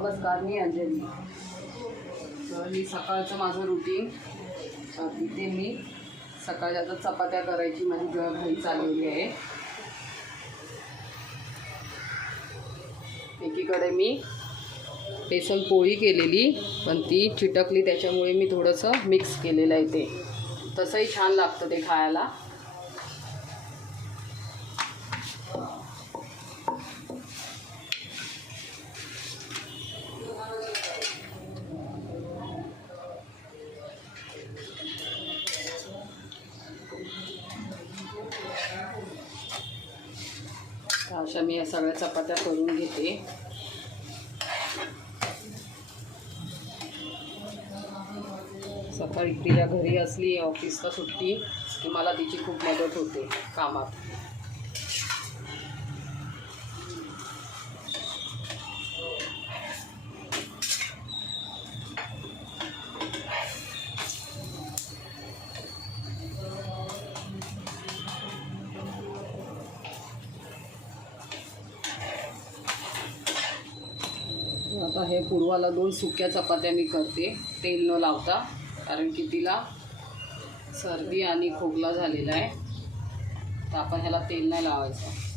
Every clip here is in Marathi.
नमस्कार मी अंजली. तर मी सकाळचं माझं रुटीन इथे मी सकाळच्या आता चपात्या करायची माझी जेव्हा घरी चाललेली आहे. एकीकडे मी बेसन पोळी केलेली पण ती चिटकली त्याच्यामुळे मी थोडंसं मिक्स केलेलं आहे ते. तसंही छान लागतं ते खायला. सगळ्या चपात्या करून घेते. सकाळी तिच्या घरी असली ऑफिसला सुट्टी की मला तिची खूप मदत होते कामात. आता हे पूर्वाला दोन सुक्या चपात्या मी करते. तेल न लावता. कारण की तिला सर्दी आणि खोकला झालेला आहे. तर आपण ह्याला तेल नाही लावायचं.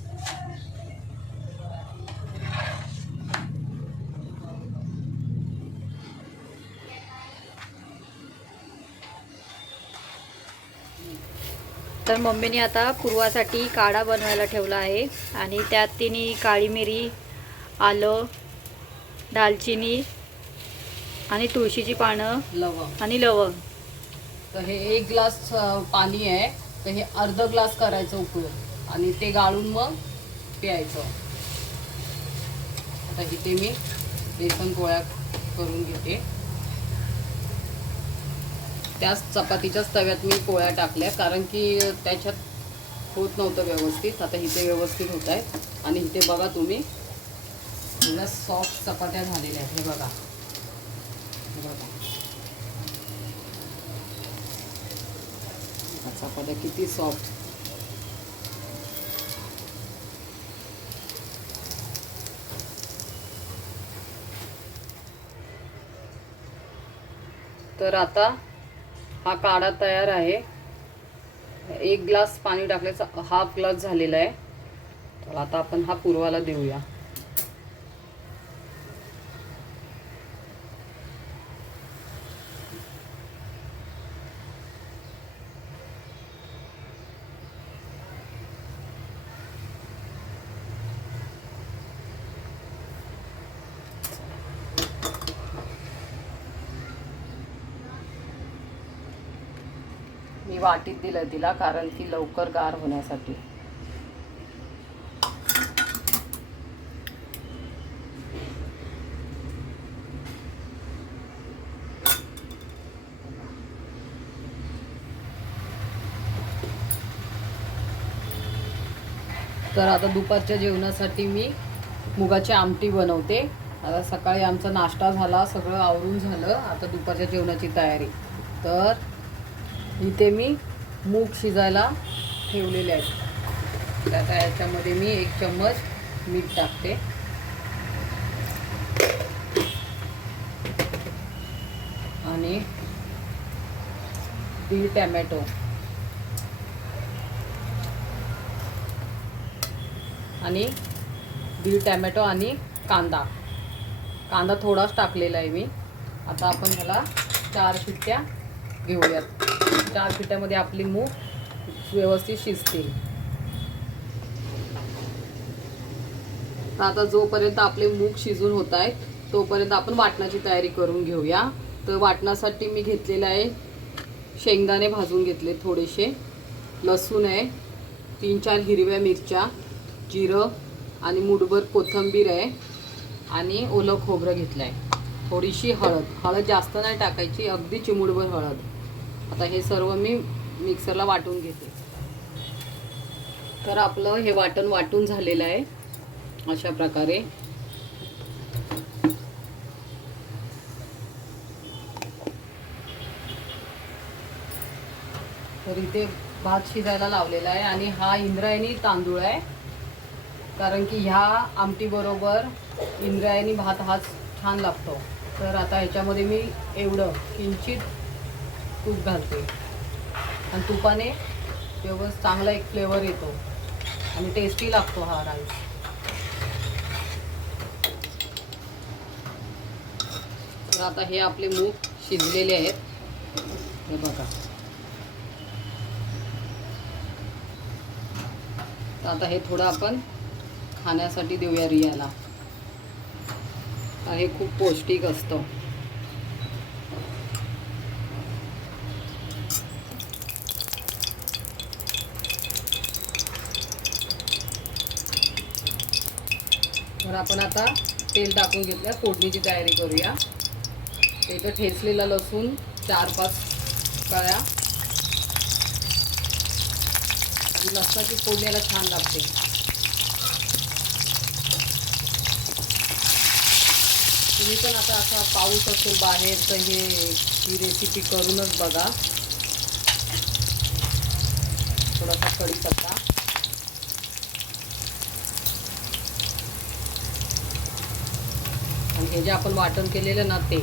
तर मम्मीने आता पूर्वासाठी काढा बनवायला ठेवला आहे. आणि त्यात तिने काळी मिरी आलं दालचिनी आणि तुळशीची पानं लवंग. आणि लवंग. तर हे एक ग्लास अ, पाणी आहे. तर हे अर्ध ग्लास करायचं उकळून. आणि ते गाळून मग प्यायचं. आता इथे मी बेसन पोळ्या करून घेते. त्याच चपातीच्याच तव्यात मी पोळ्या टाकल्या. कारण की त्याच्यात होत नव्हतं व्यवस्थित. आता इथे व्यवस्थित होत आहेत. आणि इथे बघा तुम्ही सॉफ्ट चपात्या झालेल्या आहेत. हे बघा. हे बघा. चपात्या किती सॉफ्ट तर आता हा काढा तयार आहे. एक ग्लास पाणी टाकल्याचा हाफ ग्लास झालेला आहे. तर आता आपण हा पूर्वाला देऊया. वाटीत दिलं तिला कारण ती लवकर गार होण्यासाठी. तर आता दुपारच्या जेवणासाठी मी मुगाची आमटी बनवते. आता सकाळी आमचा नाश्ता झाला सगळं आवरून झालं. आता दुपारच्या जेवणाची तयारी. तर इथे मी मूग शिजायला ठेवलेले आहेत. तर आता याच्यामध्ये मी एक चम्मच मीठ टाकते. आणि दीड टॅमॅटो. आणि दीड टॅमॅटो आणि कांदा. कांदा थोडाच टाकलेला आहे मी. आता आपण ह्याला चार शिट्ट्या घेऊयात. चार शिट्ट्यामध्ये आपली मूग व्यवस्थित शिजतील. तर आता जोपर्यंत आपले मूग शिजून होत आहेत तोपर्यंत आपण वाटणाची तयारी करून घेऊया. तर वाटणासाठी मी घेतलेलं आहे शेंगदाणे भाजून घेतले थोडेसे लसूण आहे तीन चार हिरव्या मिरच्या जिरं आणि मुठभर कोथिंबीर आहे आणि ओलं खोबरं घेतलं आहे थोडीशी हळद. हळद जास्त नाही टाकायची अगदी चिमुडभर हळद. आता हे सर्व मी मिक्सरला वाटून घेते. तर आपलं हे वाटण वाटून झालेलं आहे अशा प्रकारे. तर इथे भात शिजायला लावलेला आहे आणि हा इंद्रायणी तांदूळ आहे. कारण की ह्या आमटीबरोबर इंद्रायणी भात हाच छान लागतो. तर आता ह्याच्यामध्ये मी एवढं किंचित तूप घालते आणि तुपाने व्यवस्थित चांगला एक फ्लेवर येतो. आणि टेस्टी लागतो हा राईस तर आता हे आपले मूग शिजलेले आहेत. हे बघा. तर आता हे थोडं आपण खाण्यासाठी देऊया रियाला. हे खूप पौष्टिक असतं. तर आपण आता तेल टाकून घेतलं फोडणीची तयारी करूया. इथं ठेचलेला लसूण चार पाच कळ्या. लसणाची फोडण्याला छान लागते. तुम्ही पण आता असा पाऊस असेल बाहेर तर हे ही रेसिपी करूनच बघा. थोडासा कढीपत्ता. हे जे आपण वाटण केलेलं ना ते.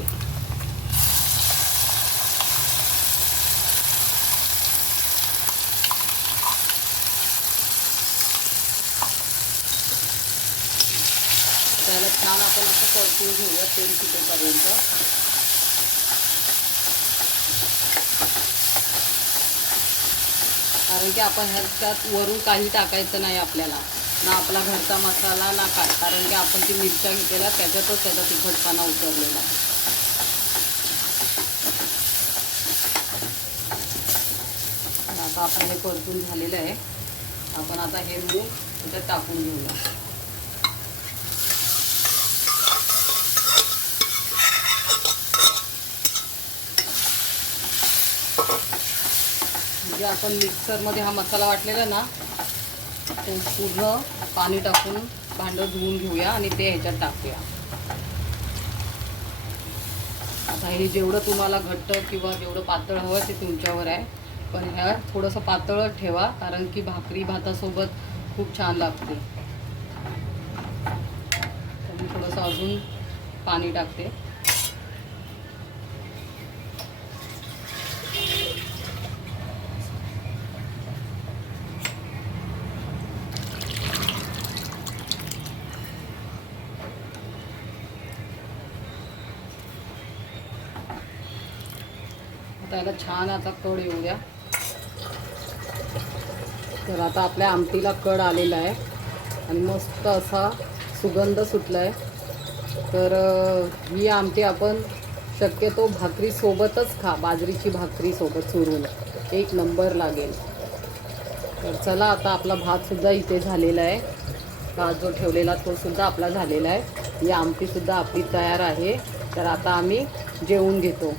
त्याला छान आपण असं परतून घेऊया तेल सुटेपर्यंत. कारण की आपण ह्याच्यात वरून काही टाकायचं नाही आपल्याला. ना आपला घरचा मसाला ना काय. कारण की आपण ती मिरच्या घेतलेल्या त्याच्यातच त्याचा तिखटपणा उतरलेला. आहे. आता आपण हे परतून झालेलं आहे. आपण आता हे मूग त्याच्यात टाकून घेऊया. म्हणजे आपण मिक्सरमध्ये हा मसाला वाटलेला ना पूर्ण पाणी टाकून भांडं धुवून घेऊया आणि ते ह्याच्यात टाकूया. आता हे जेवढं तुम्हाला घट्ट किंवा जेवढं पातळ हवं ते तुमच्यावर आहे. पण ह्या थोडंसं पातळच ठेवा कारण की भाकरी भातासोबत खूप छान लागते. तर मी थोडंसं अजून पाणी टाकते. त्याला छान आता कड येऊ द्या. तर आता आपल्या आमटीला कड आलेला आहे. आणि मस्त असा सुगंध सुटला आहे तर ही आमटी आपण शक्यतो भाकरीसोबतच खा बाजरीची भाकरीसोबत चुरून. एक नंबर लागेल. तर चला आता आपला भातसुद्धा इथे झालेला आहे. भात जो ठेवलेला तोसुद्धा आपला झालेला आहे. ही आमटीसुद्धा आपली तयार आहे. तर आता आम्ही जेवून घेतो.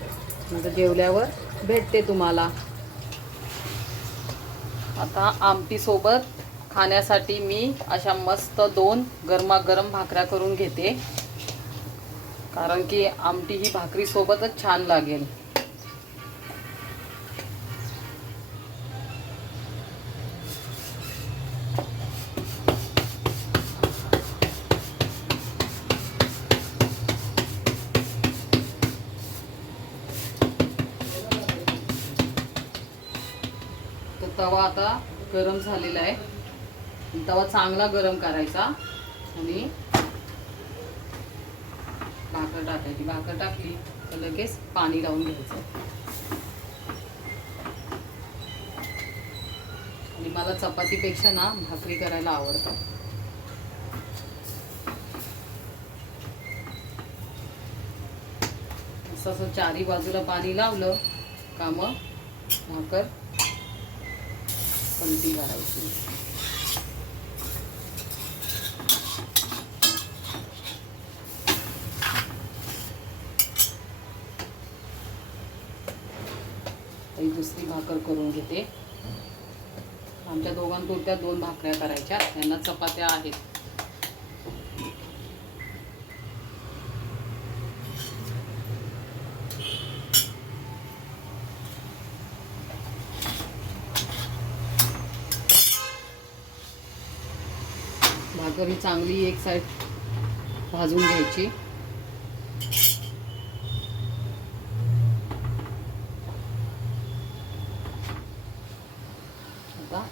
नंतर जेवल्यावर भेटते तुम्हाला. आता आमटीसोबत खाण्यासाठी मी अशा मस्त दोन गरमागरम भाकऱ्या करून घेते. कारण की आमटी ही भाकरीसोबतच छान लागेल. गरम झालेला आहे. तवा चांगला गरम करायचा. आणि भाकर टाकायची. भाकर टाकली तर लगेच पाणी लावून घ्यायचं. आणि मला चपातीपेक्षा ना भाकरी करायला आवडतं. असं असं चारी बाजूला पाणी लावलं का मग भाकर पण ती घालायची दुसरी भाकर करून घेते. आमच्या दोघांपुरत्या दोन भाकऱ्या करायच्या. त्यांना चपात्या आहेत. तर चांगली एक साईड भाजून घ्यायची. आता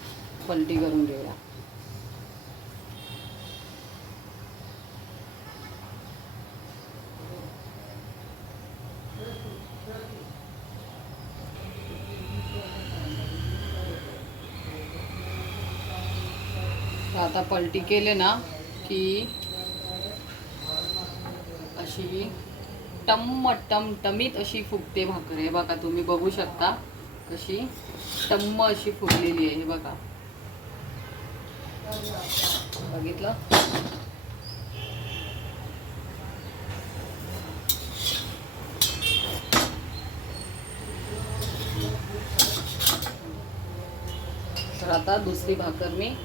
पलटी करून घेऊया. आता पलटी केले ना की अशी टम्म टमटमीत अशी फुगते भाकर. आहे बघा तुम्ही बघू शकता कशी टम्म अशी फुगलेली आहे. हे बघा. बघितलं? तर आता दुसरी भाकर मी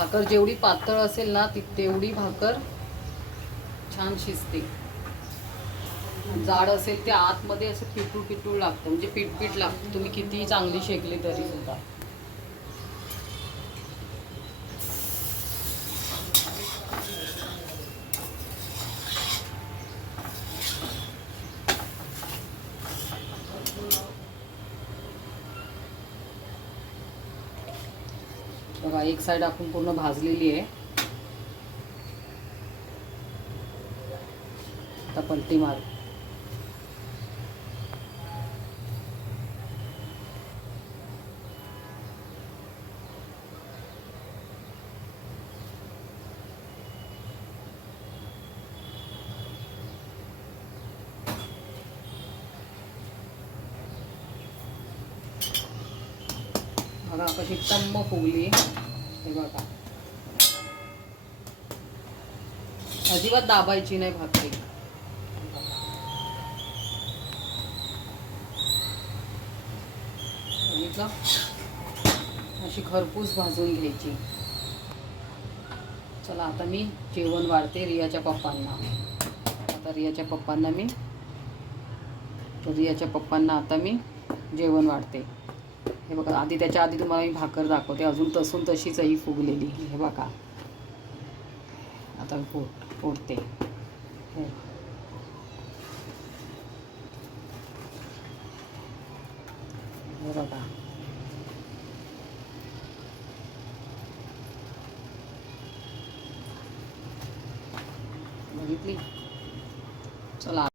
भाकर जेवढी पातळ असेल ना ती तेवढी भाकर छान शिजते. जाड असेल ते आतमध्ये असं पिटूळ पिटूळ लागतं. म्हणजे पीठ लागतं. तुम्ही कितीही चांगली शेकली तरी सुद्धा. एक साईड आपण पूर्ण भाजलेली आहे. आता पलटी मारू. बघा कशी टम्म फुगली. हे बघा. अजिबात दाबायची नाही भाकरी. अशी खरपूस भाजून घ्यायची. चला आता मी जेवण वाढते रियाच्या पप्पांना. आता रियाच्या पप्पांना मी तर रियाच्या पप्पांना आता मी जेवण वाढते. हे बघा आधी त्याच्या आधी तुम्हाला मी भाकर दाखवते. अजून तसून तशीच ही फुगलेली. हे बघा. आता मी फोड फोडते. हे. हे बघा.